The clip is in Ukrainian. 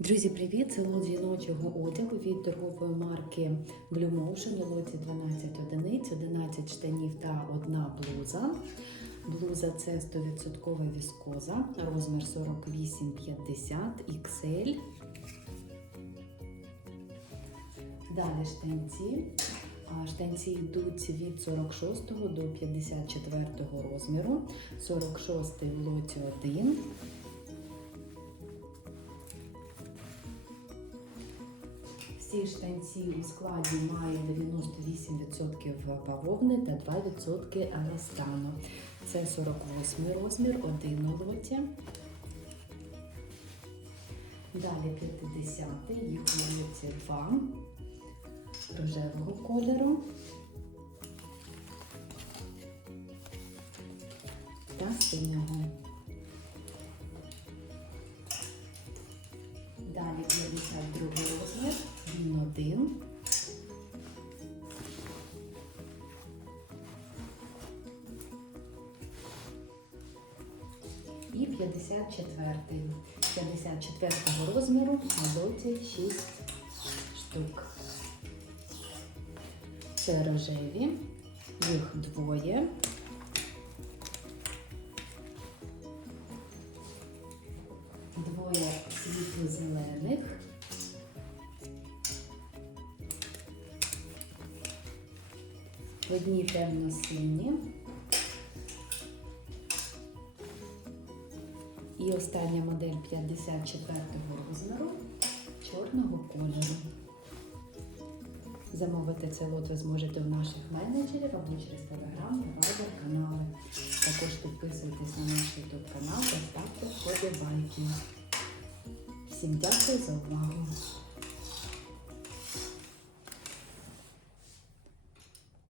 Друзі, привіт! Це лот жіночого одягу від торгової марки Blue Motion. У лоті 12 одиниць, 11 штанів та одна блуза. Блуза це 100% віскоза, розмір 48-50 XL. Далі штанці. Штанці йдуть від 46 до 54 розміру. 46 в лоті 1. Всі штанці у складі мають 98% бавовни та 2% еластану. Це 48 розмір, один лоті. Далі 50 їх лоті 2 рожевого кольору. Та синього. Далі 52 розмір, він один. І 54. 54 розміру на доті 6 штук. Це рожеві, їх двоє. Двоє світло-зелених. Одні темно-сині. І остання модель 54-го розміру чорного кольору. Замовити цей лот ви зможете у наших менеджерів або через телеграм та вайбер канали. Також підписуйтесь на наш YouTube канал та ставте вподобайки. Всім дякую за увагу!